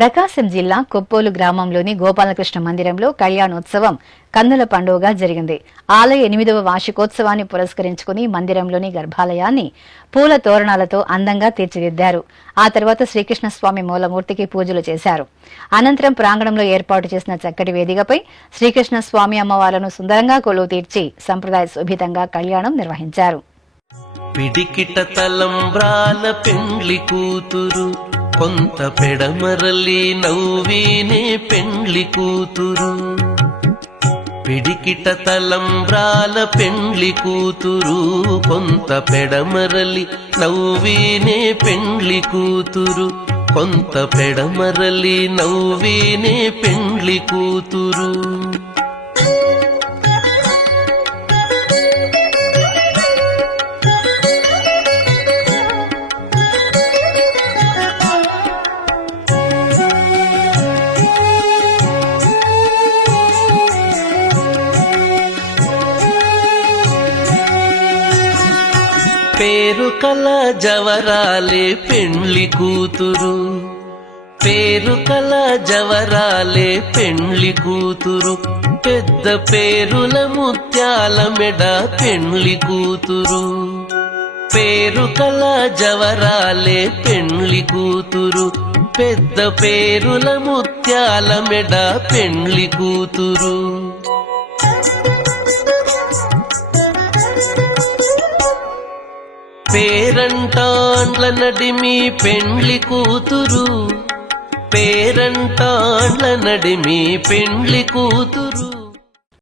ప్రకాశం జిల్లా కొప్పోలు గ్రామంలోని గోపాలకృష్ణ మందిరంలో కళ్యాణోత్సవం కన్నుల పండుగగా జరిగింది. ఆలయ 8వ వార్షికోత్సవాన్ని పురస్కరించుకుని మందిరంలోని గర్భాలయాన్ని పూల తోరణాలతో అందంగా తీర్చిదిద్దారు. ఆ తర్వాత శ్రీకృష్ణస్వామి మూలమూర్తికి పూజలు చేశారు. అనంతరం ప్రాంగణంలో ఏర్పాటు చేసిన చక్కటి వేదికపై శ్రీకృష్ణస్వామి అమ్మవార్లను సుందరంగా కొలువు తీర్చి సంప్రదాయ శోభితంగా కళ్యాణం నిర్వహించారు. పిడికిట తలంబ్రాల పెండ్లి కూతురు, కొంత పెడమరలి నవ్వీనే పెండ్లి కూతురు. పిడికిట తలంబ్రాల పెండ్లి కూతురు, కొంత పెడమరలి నవ్వీనే పెండ్లి కూతురు. కొంత పెడమరలి నవ్వీనే పెండ్లి కూతురు. పేరు కల జవరాలే పెండ్లి కూతురు, పేరు కల జవరాలే పెండ్లి కూతురు. పెద్ద పేరుల ముత్యాల మెడ పెండ్లి కూతురు. పేరు కల జవరాలే పెండ్లి కూతురు, పెద్ద పేరుల ముత్యాల మెడ పెండ్లి కూతురు. పేరంటాండ్ల నడిమి పెండ్లి కూతురు, పేరంటాండ్ల నడిమి పెండ్లి కూతురు.